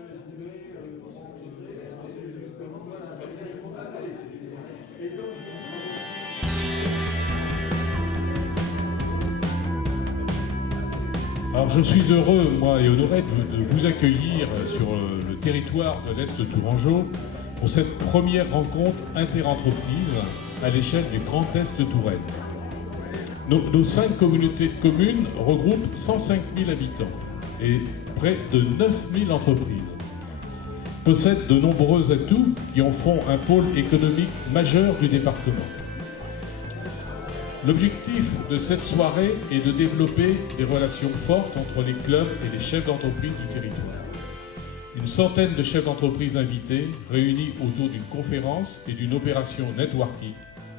Alors je suis heureux, moi et honoré, de vous accueillir sur le territoire de l'Est Tourangeau pour cette première rencontre interentreprise à l'échelle du Grand Est Touraine. Nos 5 communautés de communes regroupent 105 000 habitants et près de 9 000 entreprises. Possèdent de nombreux atouts qui en font un pôle économique majeur du département. L'objectif de cette soirée est de développer des relations fortes entre les clubs et les chefs d'entreprise du territoire. Une centaine de chefs d'entreprise invités réunis autour d'une conférence et d'une opération networking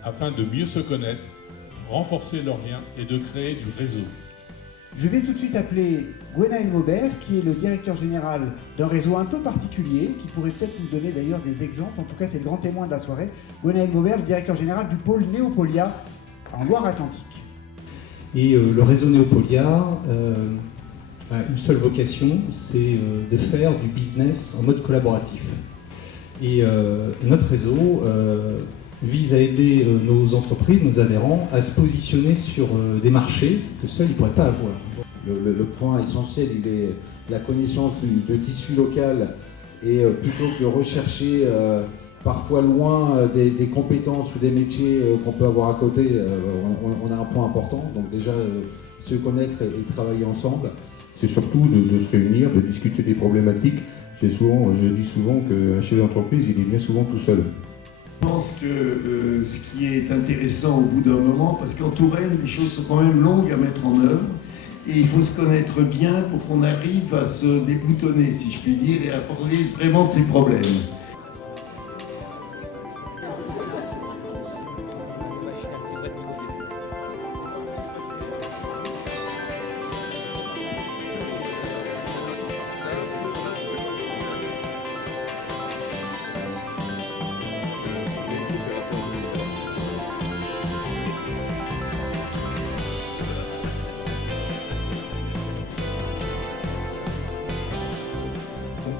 afin de mieux se connaître, renforcer leurs liens et de créer du réseau. Je vais tout de suite appeler Gwenaël Maubert, qui est le directeur général d'un réseau un peu particulier, qui pourrait peut-être nous donner d'ailleurs des exemples. En tout cas, c'est le grand témoin de la soirée. Gwenaël Maubert, le directeur général du pôle Néopolia en Loire-Atlantique. Et le réseau Néopolia a une seule vocation, c'est de faire du business en mode collaboratif. Et notre réseau vise à aider nos entreprises, nos adhérents, à se positionner sur des marchés que seuls ils ne pourraient pas avoir. Le point essentiel, il est la connaissance du tissu local et plutôt que de rechercher parfois loin des compétences ou des métiers qu'on peut avoir à côté, on a un point important. Donc déjà, se connaître et travailler ensemble. C'est surtout de se réunir, de discuter des problématiques. Je dis souvent qu'un chef d'entreprise, il est bien souvent tout seul. Je pense que ce qui est intéressant au bout d'un moment, parce qu'en Touraine, les choses sont quand même longues à mettre en œuvre, et il faut se connaître bien pour qu'on arrive à se déboutonner, si je puis dire, et à parler vraiment de ses problèmes.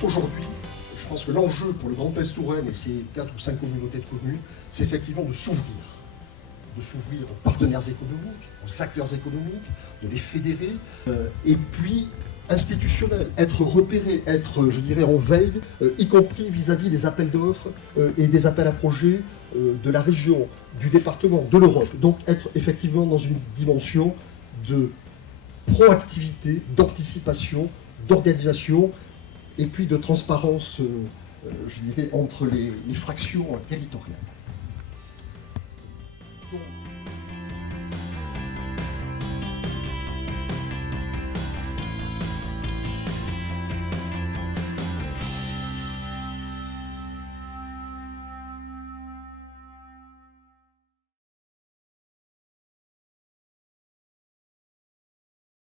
Aujourd'hui, je pense que l'enjeu pour le Grand Est Touraine et ses 4 ou 5 communautés de communes, c'est effectivement de s'ouvrir aux partenaires économiques, aux acteurs économiques, de les fédérer, et puis institutionnel, être repéré, être, je dirais, en veille, y compris vis-à-vis des appels d'offres et des appels à projets de la région, du département, de l'Europe. Donc être effectivement dans une dimension de proactivité, d'anticipation, d'organisation, et puis de transparence, je dirais, entre les fractions territoriales. Donc,